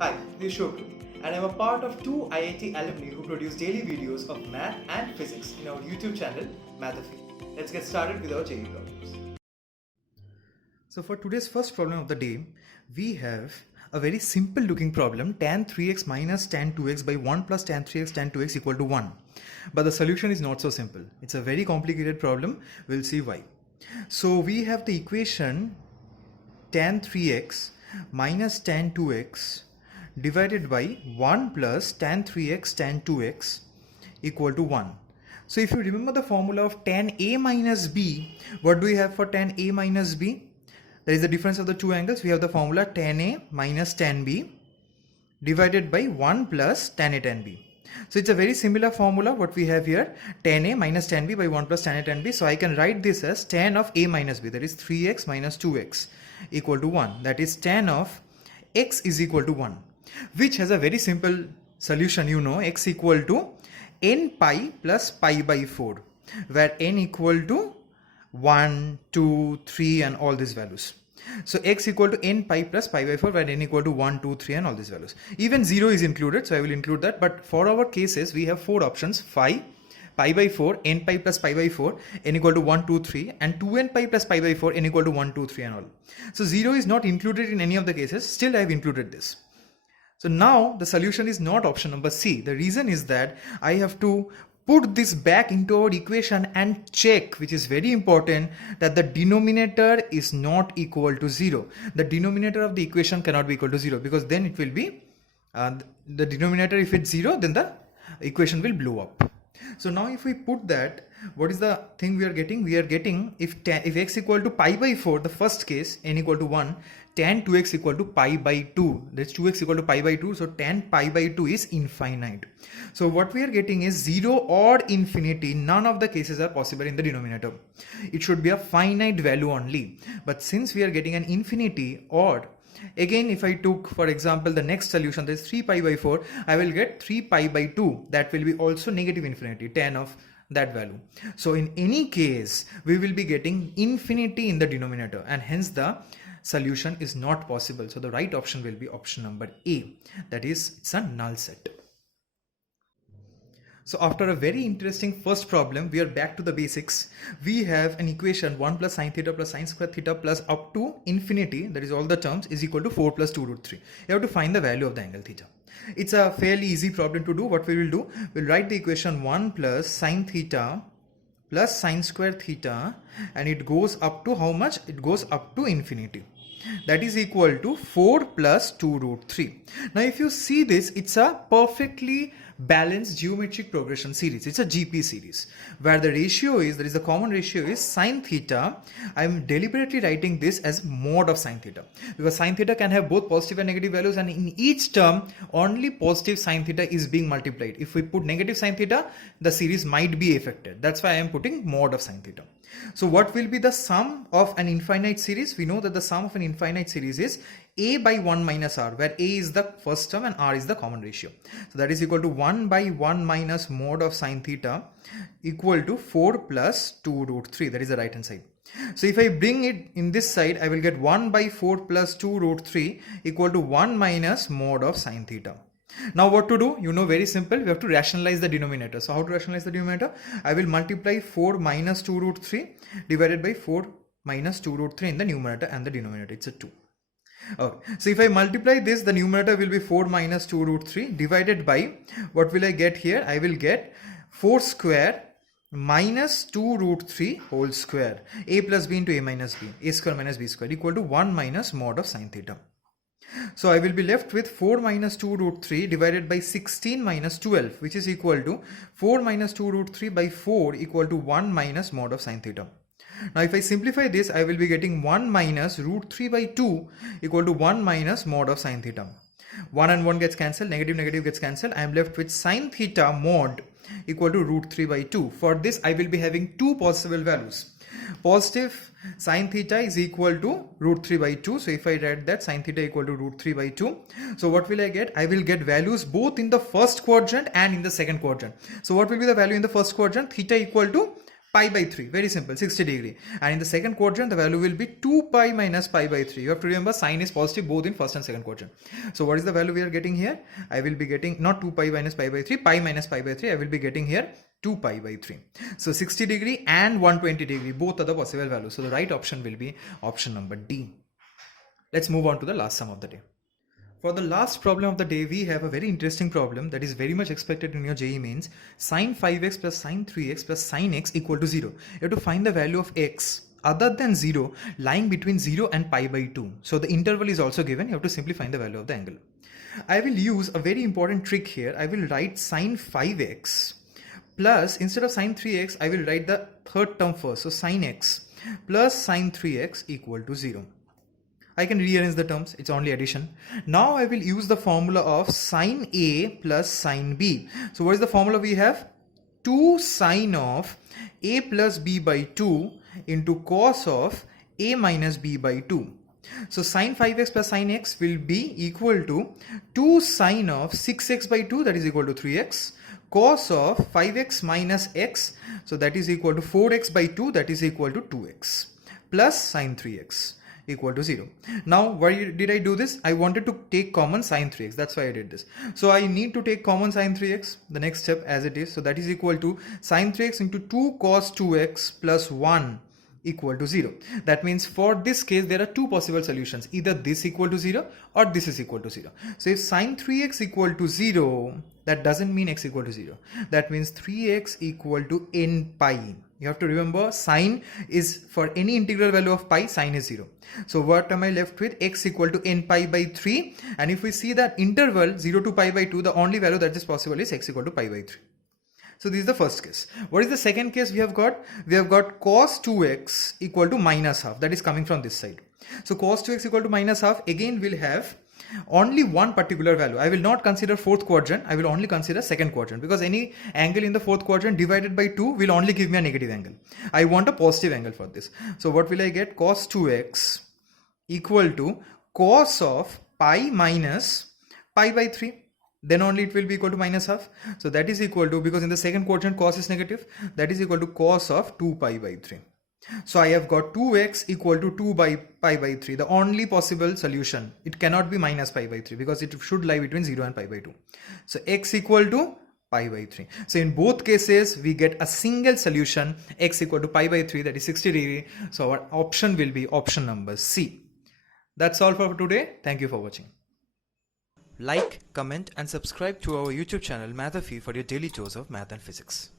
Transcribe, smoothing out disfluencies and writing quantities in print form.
Hi, this is Shobhu, and I'm a part of two IIT alumni who produce daily videos of math and physics in our YouTube channel, Mathophy. Let's get started with our JEE problems. So for today's first problem of the day, we have a very simple looking problem, tan 3x minus tan 2x by 1 plus tan 3x tan 2x equal to 1. But the solution is not so simple. It's a very complicated problem. We'll see why. So we have the equation tan 3x minus tan 2x divided by 1 plus tan 3x tan 2x equal to 1. So if you remember the formula of tan A minus B, what do we have for tan A minus B? That is the difference of the two angles. We have the formula tan A minus tan B divided by 1 plus tan A tan B. So it's a very similar formula what we have here, tan A minus tan B by 1 plus tan A tan B. So I can write this as tan of A minus B, that is 3x minus 2x equal to 1. That is tan of x is equal to 1, which has a very simple solution. You know, x equal to n pi plus pi by 4, where n equal to 1, 2, 3 and all these values. So x equal to n pi plus pi by 4, where n equal to 1, 2, 3 and all these values. Even 0 is included, so I will include that. But for our cases, we have 4 options: phi, pi by 4, n pi plus pi by 4, n equal to 1, 2, 3, and 2n pi plus pi by 4, n equal to 1, 2, 3 and all. So 0 is not included in any of the cases. Still I have included this. So now the solution is not option number C. The reason is that I have to put this back into our equation and check, which is very important, that the denominator is not equal to 0. The denominator of the equation cannot be equal to 0, because then it will be the denominator, if it's 0, then the equation will blow up. So now if we put that, what is the thing we are getting? We are getting if x equal to pi by 4, the first case, n equal to 1, tan 2x equal to pi by 2. That's 2x equal to pi by 2. So tan pi by 2 is infinite. So what we are getting is 0 or infinity. None of the cases are possible in the denominator. It should be a finite value only. But since we are getting an infinity or, again, if I took, for example, the next solution, that is 3 pi by 4, I will get 3 pi by 2. That will be also negative infinity, tan of that value. So in any case, we will be getting infinity in the denominator, and hence the solution is not possible. So the right option will be option number A. That is, it's a null set. So after a very interesting first problem, we are back to the basics. We have an equation 1 plus sine theta plus sine square theta plus up to infinity, that is all the terms, is equal to 4 plus 2 root 3. You have to find the value of the angle theta. It's a fairly easy problem to do. What we will do, we'll write the equation 1 plus sine theta plus sine square theta, and it goes up to how much? It goes up to infinity. That is equal to 4 plus 2 root 3. Now if you see this, it's a perfectly balanced geometric progression series. It's a GP series where the ratio is, there is a common ratio is sine theta. I'm deliberately writing this as mod of sine theta, because sine theta can have both positive and negative values, and in each term only positive sine theta is being multiplied. If we put negative sine theta, the series might be affected. That's why I am putting mod of sine theta. So what will be the sum of an infinite series? We know that the sum of an infinite series is a by 1 minus r, where a is the first term and r is the common ratio. So that is equal to 1 by 1 minus mod of sine theta equal to 4 plus 2 root 3. That is the right hand side. So if I bring it in this side, I will get 1 by 4 plus 2 root 3 equal to 1 minus mod of sine theta. Now what to do? You know, very simple. We have to rationalize the denominator. So how to rationalize the denominator? I will multiply 4 minus 2 root 3 divided by 4 minus 2 root 3 in the numerator, and the denominator, it's a 2. Okay. So if I multiply this, the numerator will be 4 minus 2 root 3 divided by, what will I get here? I will get 4 square minus 2 root 3 whole square. A plus b into a minus b. A square minus b square equal to 1 minus mod of sine theta. So I will be left with 4 minus 2 root 3 divided by 16 minus 12, which is equal to 4 minus 2 root 3 by 4 equal to 1 minus mod of sine theta. Now if I simplify this, I will be getting 1 minus root 3 by 2 equal to 1 minus mod of sine theta. 1 and 1 gets cancelled, negative negative gets cancelled. I am left with sine theta mod equal to root 3 by 2. For this, I will be having two possible values. Positive sine theta is equal to root 3 by 2. So if I write that, sine theta equal to root 3 by 2. So what will I get? I will get values both in the first quadrant and in the second quadrant. So what will be the value in the first quadrant? Theta equal to pi by 3, very simple, 60 degree. And in the second quadrant, the value will be 2 pi minus pi by 3. You have to remember sign is positive both in first and second quadrant. So what is the value we are getting here? I will be getting not 2 pi minus pi by 3, pi minus pi by 3. I will be getting here 2 pi by 3. So 60 degree and 120 degree, both are the possible values. So the right option will be option number D. Let's move on to the last sum of the day. For the last problem of the day, we have a very interesting problem that is very much expected in your JEE mains. Sin 5x plus sin 3x plus sin x equal to 0. You have to find the value of x other than 0 lying between 0 and pi by 2. So the interval is also given. You have to simply find the value of the angle. I will use a very important trick here. I will write sin 5x plus, instead of sin 3x, I will write the third term first. So sin x plus sin 3x equal to 0. I can rearrange the terms, it's only addition. Now I will use the formula of sin A plus sin B. So what is the formula we have? 2 sine of A plus B by 2 into cos of A minus B by 2. So sin 5x plus sin x will be equal to 2 sine of 6x by 2, that is equal to 3x, cos of 5x minus x, so that is equal to 4x by 2, that is equal to 2x, plus sin 3x equal to 0. Now why did I do this? I wanted to take common sin 3x, that's why I did this. So I need to take common sin 3x, the next step as it is. So that is equal to sin 3x into 2 cos 2x plus 1 equal to 0. That means for this case there are two possible solutions, either this equal to 0 or this is equal to 0. So if sin 3x equal to 0, that doesn't mean x equal to 0. That means 3x equal to n pi. You have to remember sine is for any integral value of pi, sine is 0. So what am I left with? X equal to n pi by 3. And if we see that interval 0 to pi by 2, the only value that is possible is x equal to pi by 3. So this is the first case. What is the second case we have got? We have got cos 2x equal to minus half. That is coming from this side. So cos 2x equal to minus half, again will have only one particular value. I will not consider fourth quadrant. I will only consider second quadrant, because any angle in the fourth quadrant divided by 2 will only give me a negative angle. I want a positive angle for this. So what will I get? Cos 2x equal to cos of pi minus pi by 3. Then only it will be equal to minus half. So that is equal to, because in the second quadrant cos is negative, that is equal to cos of 2 pi by 3. So I have got 2x equal to 2 by pi by 3, the only possible solution. It cannot be minus pi by 3 because it should lie between 0 and pi by 2. So x equal to pi by 3. So in both cases we get a single solution, x equal to pi by 3, that is 60 degree. So our option will be option number C. That's all for today. Thank you for watching. Like, comment and subscribe to our YouTube channel Mathophy for your daily dose of math and physics.